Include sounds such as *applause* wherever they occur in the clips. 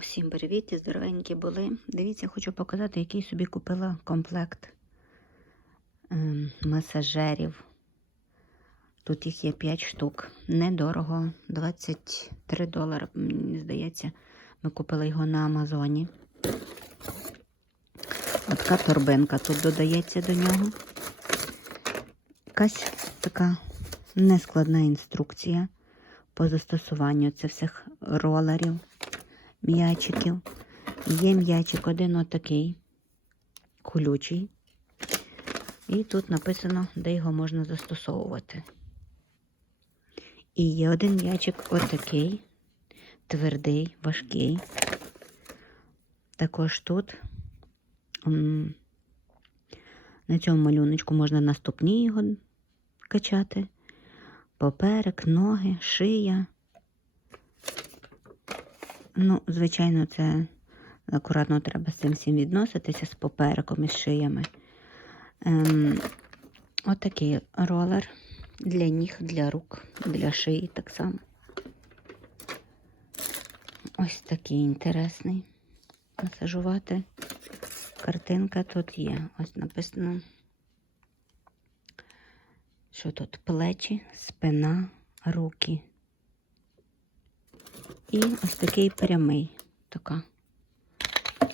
Усім привіт здоровенькі були. Дивіться, хочу показати, який собі купила комплект ем, масажерів. Тут їх є 5 штук. Недорого, 23 долари, мені здається. Ми купили його на Амазоні. От така торбинка тут додається до нього. Якась така нескладна інструкція по застосуванню цих всіх ролерів м'ячиків. Є м'ячик один отакий, колючий. І тут написано, де його можна застосовувати. І є один м'ячик отакий, твердий, важкий. Також тут на цьому малюночку можна на ступні його качати, поперек, ноги, шия. Ну, звичайно, це акуратно треба з цим всім відноситися з попереком і з шиями. Ем, отакий ролер для ніг, для рук, для шиї так само. Ось такий інтересний. Масажувати. Картинка тут є. Ось написано, що тут плечі, спина, руки. І ось такий прямий. Така.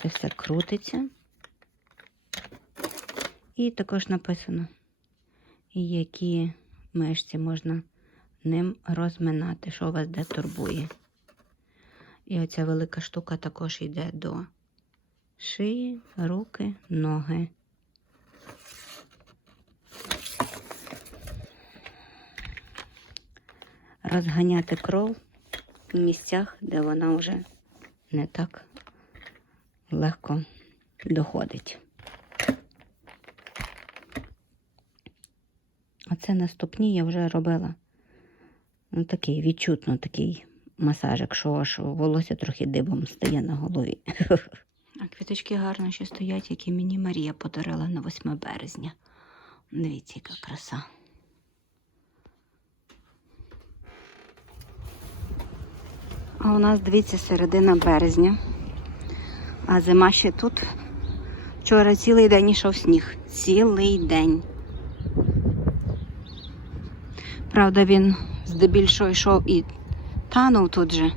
Це все крутиться. І також написано, які мишці можна ним розминати, що вас де турбує. І оця велика штука також йде до шиї, руки, ноги. Розганяти кров місцях, де вона вже не так легко доходить. Оце наступні я вже робила ну, такий відчутно такий масажик, що аж волосся трохи дибом стає на голові. А квіточки гарно ще стоять, які мені Марія подарила на 8 березня. Дивіться, яка краса. А у нас, дивіться, середина березня. А зима ще тут. Вчора цілий день йшов сніг. Цілий день. Правда, він здебільшого йшов і танув тут же.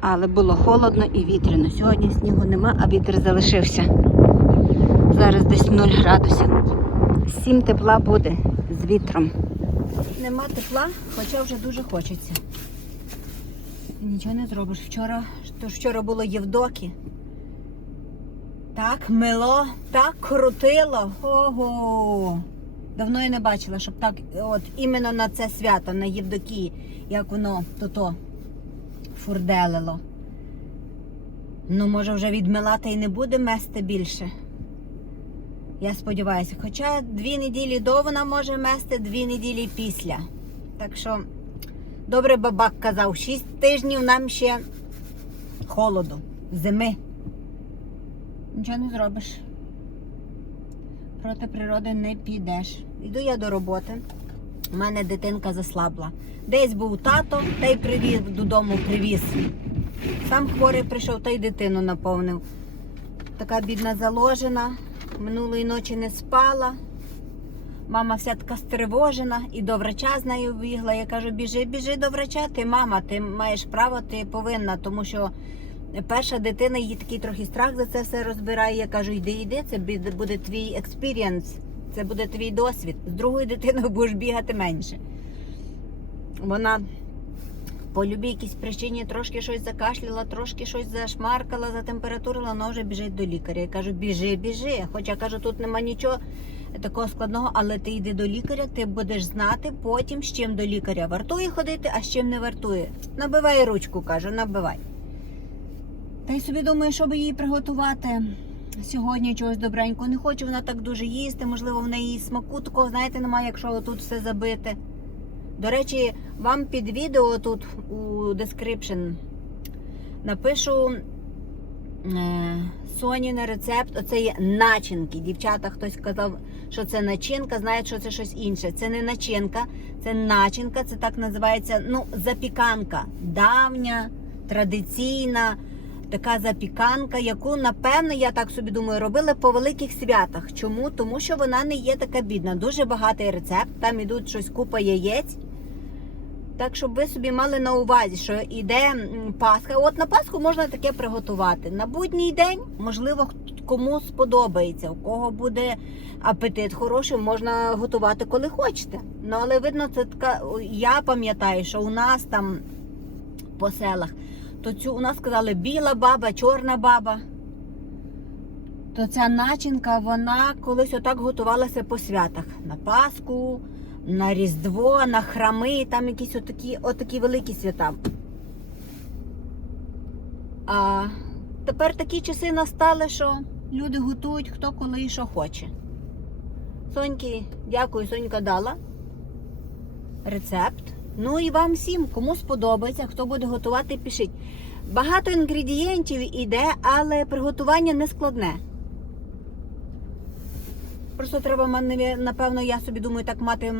Але було холодно і вітряно. Сьогодні снігу нема, а вітер залишився. Зараз десь 0 градусів. Сім тепла буде з вітром. Нема тепла, хоча вже дуже хочеться. Нічого не зробиш. Вчора, то вчора було Євдокі. Так мило, так крутило. Ого. Давно я не бачила, щоб так, от іменно на це свято, на Євдокії, як воно то-то фурделило. Ну, може, вже відмила та й не буде мести більше. Я сподіваюся. Хоча дві неділі до вона може мести, дві неділі після. Так що. Добре бабак казав, 6 тижнів нам ще холоду, зими. Нічого не зробиш. Проти природи не підеш. Йду я до роботи. У мене дитинка заслабла. Десь був тато, та й привіз додому привіз. Сам хворий прийшов та й дитину наповнив. Така бідна заложена. Минулої ночі не спала. Мама вся така стривожена і до врача з нею бігла. Я кажу, біжи, біжи до врача. Ти мама, ти маєш право, ти повинна, тому що перша дитина її такий трохи страх за це все розбирає. Я кажу, йди, йди, це буде твій експірієнс, це буде твій досвід. З другою дитиною будеш бігати менше. Вона по любій якійсь причині трошки щось закашляла, трошки щось зашмаркала, затемпературила, вона вже біжить до лікаря. Я кажу, біжи, біжи. Хоча кажу, тут нема нічого такого складного, але ти йди до лікаря, ти будеш знати потім, з чим до лікаря вартує ходити, а з чим не вартує. Набивай ручку, кажу, набивай. Та й собі думаю, щоб їй приготувати сьогодні чогось добренького. Не хочу вона так дуже їсти, можливо, в неї смаку такого, знаєте, немає, якщо тут все забите. До речі, вам під відео тут у description напишу е, Сонін рецепт. Оце є начинки. Дівчата, хтось казав, що це начинка, знають, що це щось інше. Це не начинка, це начинка, це так називається ну, запіканка. Давня традиційна така запіканка, яку, напевно, я так собі думаю, робили по великих святах. Чому? Тому що вона не є така бідна. Дуже багатий рецепт. Там ідуть щось купа яєць. Так, щоб ви собі мали на увазі, що йде Пасха. От на Пасху можна таке приготувати. На будній день, можливо, кому сподобається, у кого буде апетит хороший, можна готувати коли хочете. Ну, але видно, це така. Я пам'ятаю, що у нас там по селах, то цю у нас сказали біла баба, чорна баба. То ця начинка, вона колись отак готувалася по святах. На Пасху, на Різдво, на храми, там якісь отакі, отакі великі свята. А тепер такі часи настали, що люди готують хто коли і що хоче. Соньки, дякую, Сонька дала рецепт. Ну і вам всім, кому сподобається, хто буде готувати, пишіть. Багато інгредієнтів іде, але приготування не складне. Просто треба напевно, я собі думаю, так мати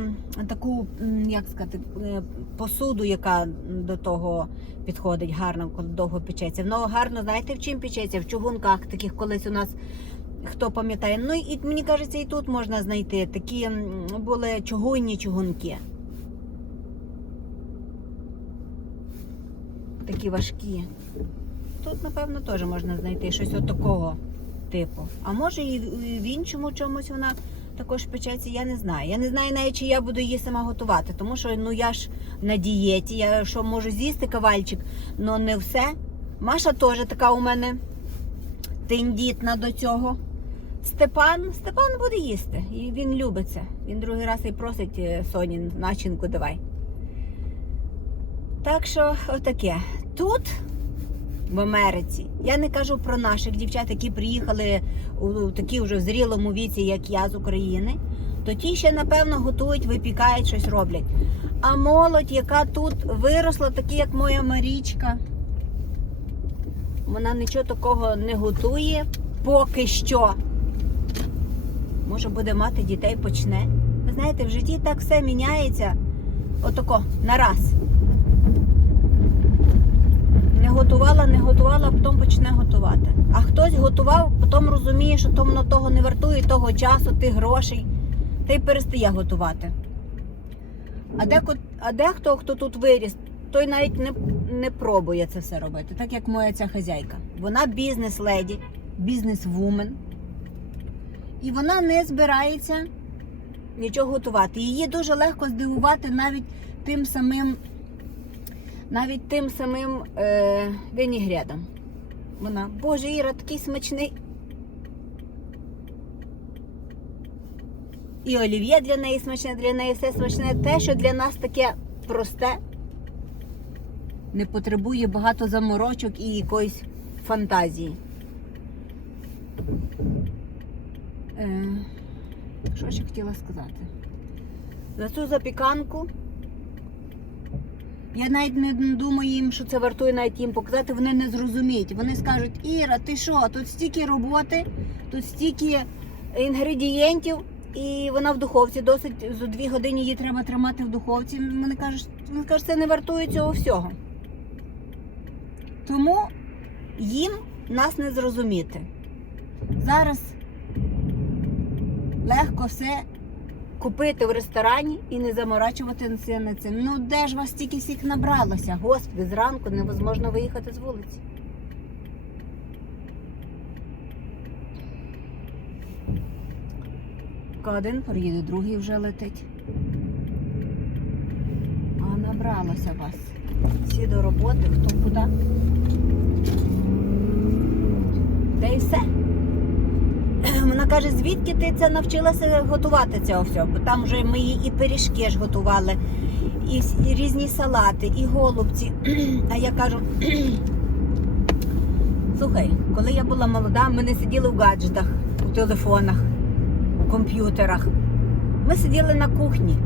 таку, як сказати, е, посуду, яка до того підходить гарно, коли довго печеться. Воно гарно, знаєте, в чим печеться? В чугунках таких колись у нас. Хто пам'ятає, ну і мені кажеться, і тут можна знайти такі були чугунні чугунки. Такі важкі. Тут, напевно, теж можна знайти щось от такого типу. А може і в- іншому чомусь вона також печеться, я не знаю. Я не знаю навіть, чи я буду її сама готувати, тому що ну я ж на дієті, я що можу з'їсти кавальчик, але не все. Маша теж така у мене тендітна до цього. Степан, Степан буде їсти, і він любить це. Він другий раз і просить е, Соні начинку давай. Так що отаке. Тут, в Америці, я не кажу про наших дівчат, які приїхали у такі вже в зрілому віці, як я з України, то ті ще, напевно, готують, випікають, щось роблять. А молодь, яка тут виросла, такі як моя Марічка, вона нічого такого не готує поки що. Може буде мати дітей, почне. Ви знаєте, в житті так все міняється. Отако, на раз. Не готувала, не готувала, а потім почне готувати. А хтось готував, потім розуміє, що то воно того не вартує, того часу, тих грошей, та й перестає готувати. А, деко, а дехто, хто тут виріс, той навіть не, не пробує це все робити, так як моя ця хазяйка. Вона бізнес-леді, бізнес-вумен. І вона не збирається нічого готувати. Її дуже легко здивувати навіть тим самим, навіть тим самим е, вінігредом. Вона, Боже, Іра, такий смачний. І олів'є для неї смачне, для неї все смачне. Те, що для нас таке просте, не потребує багато заморочок і якоїсь фантазії. Е, що ще хотіла сказати? За цю запіканку. Я навіть не думаю їм, що це вартує навіть їм показати, вони не зрозуміють. Вони скажуть, Іра, ти що, тут стільки роботи, тут стільки інгредієнтів, і вона в духовці досить за дві години її треба тримати в духовці. Вони кажуть, вони кажуть, це не вартує цього всього. Тому їм нас не зрозуміти. Зараз легко все купити в ресторані і не заморачуватися на цим. Ну де ж вас стільки всіх набралося? Господи, зранку невозможно виїхати з вулиці. Один приїде, другий вже летить. А набралося вас. Всі до роботи, хто куди. Та й все. Вона каже, звідки ти це навчилася готувати цього всього? Бо там вже ми її і пиріжки ж готували, і, різні салати, і голубці. *clears throat* А я кажу, *clears throat* слухай, коли я була молода, ми не сиділи в гаджетах, у телефонах, у комп'ютерах. Ми сиділи на кухні.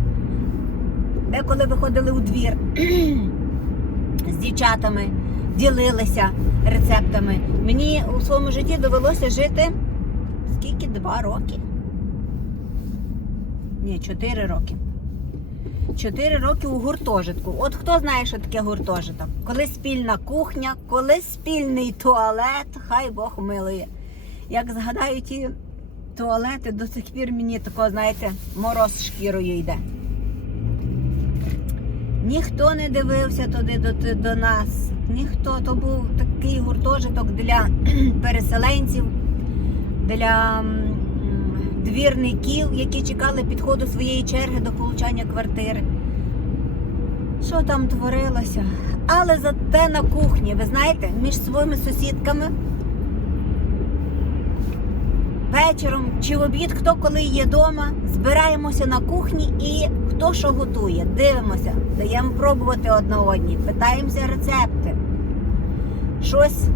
Деколи виходили у двір *clears throat* з дівчатами, ділилися рецептами. Мені у своєму житті довелося жити скільки? Два роки. Ні, чотири роки. 4 роки у гуртожитку. От хто знає, що таке гуртожиток? Коли спільна кухня, коли спільний туалет, хай Бог милує. Як згадаю ті туалети, до сих пір мені тако, знаєте, мороз шкірою йде. Ніхто не дивився туди до, до нас. Ніхто. То був такий гуртожиток для *clears throat* переселенців, для двірників, які чекали підходу своєї черги до получання квартири. Що там творилося? Але зате на кухні, ви знаєте, між своїми сусідками вечором чи в обід, хто коли є вдома, збираємося на кухні і хто що готує. Дивимося, даємо пробувати одна одній, питаємося рецепти. Щось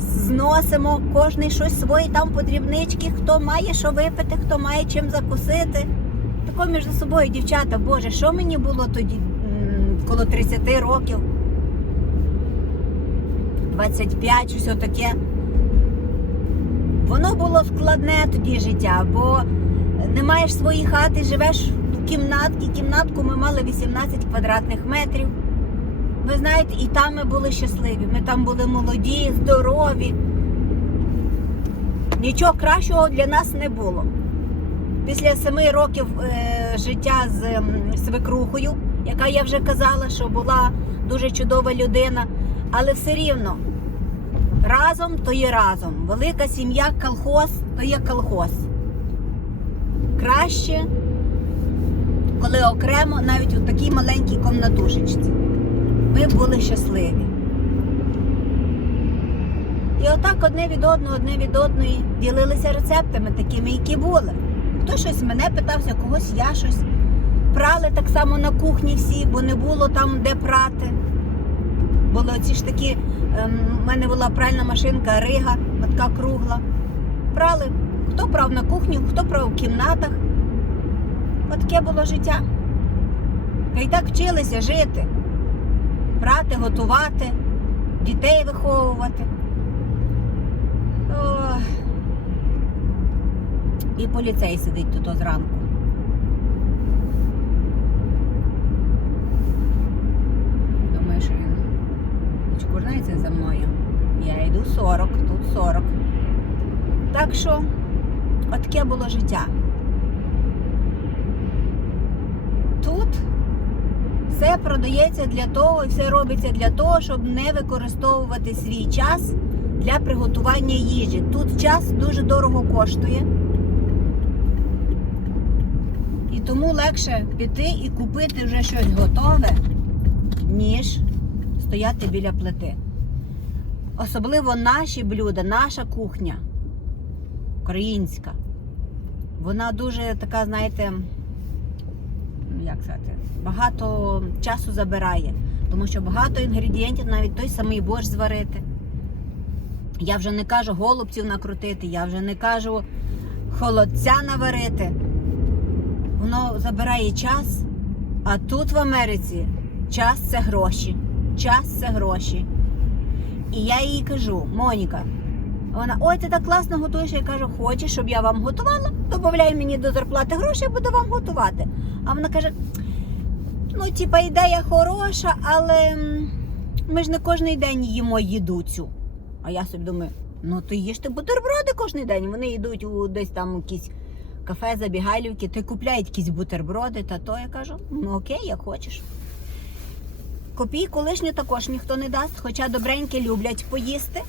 зносимо, кожний щось свої там подрібнички, хто має що випити, хто має чим закусити. Тако між собою, дівчата, Боже, що мені було тоді коло 30 років? 25, щось таке. Воно було складне тоді життя, бо не маєш своєї хати, живеш в кімнатці. Кімнатку ми мали 18 квадратних метрів. Ви знаєте, і там ми були щасливі. Ми там були молоді, здорові. Нічого кращого для нас не було. Після семи років е, життя з ем, свекрухою, яка я вже казала, що була дуже чудова людина, але все рівно разом то є разом. Велика сім'я, колхоз то є колхоз. Краще, коли окремо, навіть у такій маленькій комнатушечці. Ми були щасливі. І отак одне від одного, одне від одної ділилися рецептами, такими, які були. Хто щось мене питався, когось я щось. Прали так само на кухні всі, бо не було там де прати. Були оці ж такі, ем, в мене була пральна машинка Рига, така кругла. Прали. Хто прав на кухні, хто прав в кімнатах. От таке було життя. Та й так вчилися жити, прати, готувати, дітей виховувати. І поліцей сидить тут зранку. Думаю, що він чкурнається за мною. Я йду 40, тут 40. Так що, от таке було життя. Тут все продається для того і все робиться для того, щоб не використовувати свій час для приготування їжі. Тут час дуже дорого коштує. І тому легше піти і купити вже щось готове, ніж стояти біля плити. Особливо наші блюда, наша кухня українська. Вона дуже така, знаєте, як сказати, багато часу забирає, тому що багато інгредієнтів, навіть той самий борщ зварити. Я вже не кажу голубців накрутити, я вже не кажу холодця наварити. Воно забирає час, а тут в Америці час це гроші. Час це гроші. І я їй кажу, Моніка, вона, ой, ти так класно готуєш. Я кажу, хочеш, щоб я вам готувала? Додай мені до зарплати гроші, я буду вам готувати. А вона каже: ну, типа, ідея хороша, але ми ж не кожен день їмо їду цю. А я собі думаю, ну то їжте бутерброди кожен день. Вони йдуть у десь там якісь кафе, забігайлівки, ти купляють якісь бутерброди, та то я кажу, ну окей, як хочеш. Копійку лишню також ніхто не дасть, хоча добренькі люблять поїсти.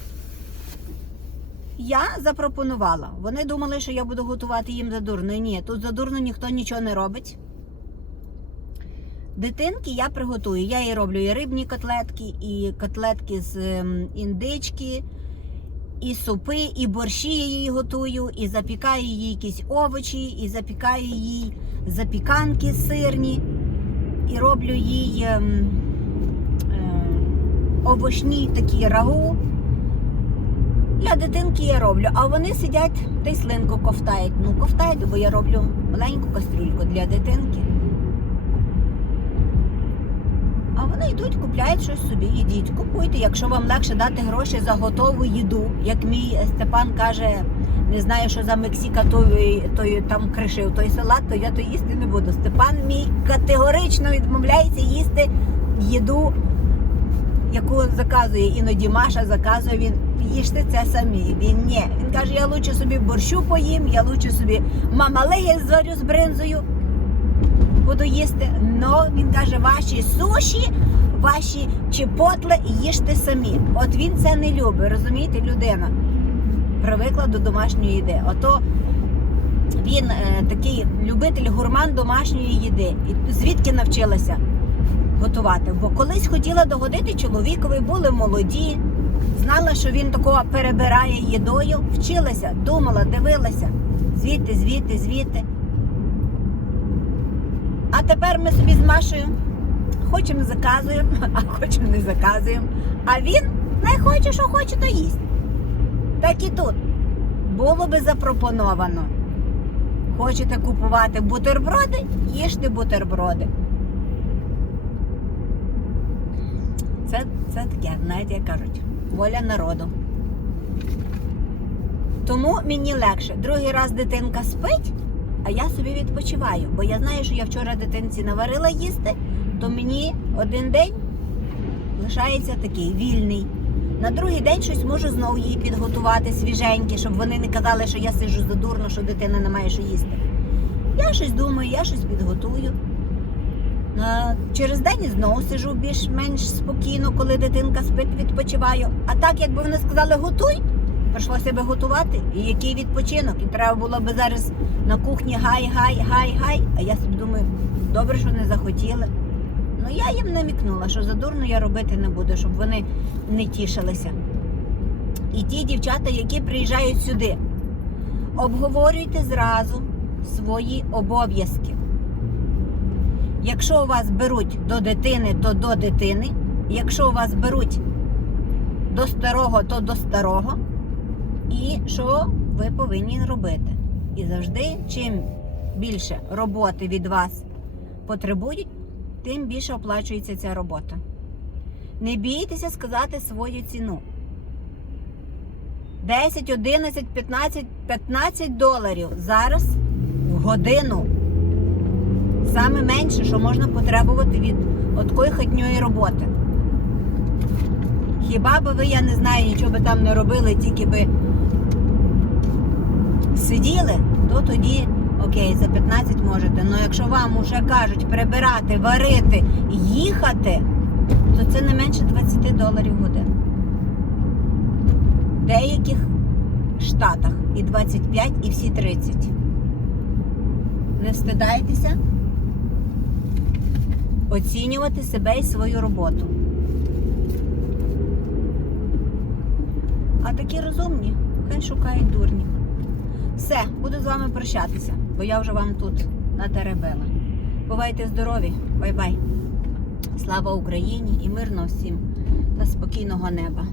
Я запропонувала. Вони думали, що я буду готувати їм задурно. Ні, тут задурно ніхто нічого не робить. Дитинки я приготую. Я їй роблю і рибні котлетки, і котлетки з ем, індички, і супи, і борщі я їй готую, і запікаю їй якісь овочі, і запікаю їй запіканки сирні, і роблю їй ем, е, овочні такі рагу. Для дитинки я роблю, а вони сидять та слинку ковтають. Ну, ковтають, бо я роблю маленьку кастрюльку для дитинки. А вони йдуть, купляють щось собі. Ідіть, купуйте, якщо вам легше дати гроші за готову їду. Як мій Степан каже, не знаю, що за Мексика той, той там кришив той салат, то я то їсти не буду. Степан мій категорично відмовляється їсти їду, яку заказує. Іноді Маша заказує, він їжте це самі. Він ні. Він каже, я лучше собі борщу поїм, я лучше собі мамалеги зварю з бринзою. Буду їсти. Но він каже, ваші суші, ваші чіпотли їжте самі. От він це не любить, розумієте, людина привикла до домашньої їди. Ото він е, такий любитель гурман домашньої їди. І звідки навчилася готувати? Бо колись хотіла догодити чоловікові, були молоді, знала, що він такого перебирає їдою, вчилася, думала, дивилася. Звідти, звідти, звідти. А тепер ми собі з Машею хочемо заказуємо, *laughs* а хочемо не заказуємо. А він не хоче, що хоче, то їсть. Так і тут. Було би запропоновано. Хочете купувати бутерброди? Їжте бутерброди. Це, це таке, знаєте, як кажуть, воля народу. Тому мені легше. Другий раз дитинка спить, а я собі відпочиваю. Бо я знаю, що я вчора дитинці наварила їсти, то мені один день лишається такий вільний. На другий день щось можу знову їй підготувати свіженьке, щоб вони не казали, що я сиджу задурно, що дитина не має що їсти. Я щось думаю, я щось підготую. Через день знову сижу більш-менш спокійно, коли дитинка спить, відпочиваю. А так, якби вони сказали готуй, прийшлося би готувати. І який відпочинок? І треба було би зараз на кухні гай, гай, гай, гай. А я собі думаю, добре, що не захотіли. Ну я їм намікнула, що задурно я робити не буду, щоб вони не тішилися. І ті дівчата, які приїжджають сюди, обговорюйте зразу свої обов'язки. Якщо у вас беруть до дитини, то до дитини. Якщо у вас беруть до старого, то до старого. І що ви повинні робити? І завжди, чим більше роботи від вас потребують, тим більше оплачується ця робота. Не бійтеся сказати свою ціну. 10, 11, 15, 15 доларів зараз в годину. Саме менше, що можна потребувати від такої хатньої роботи. Хіба би ви, я не знаю, нічого би там не робили, тільки би сиділи, то тоді окей, за 15 можете. Але якщо вам уже кажуть прибирати, варити, їхати, то це не менше 20 доларів в годину. В деяких штатах і 25, і всі 30. Не встидайтеся оцінювати себе і свою роботу. А такі розумні, хай шукають дурні. Все, буду з вами прощатися, бо я вже вам тут натеребила. Бувайте здорові, бай-бай. Слава Україні і мирно всім та спокійного неба.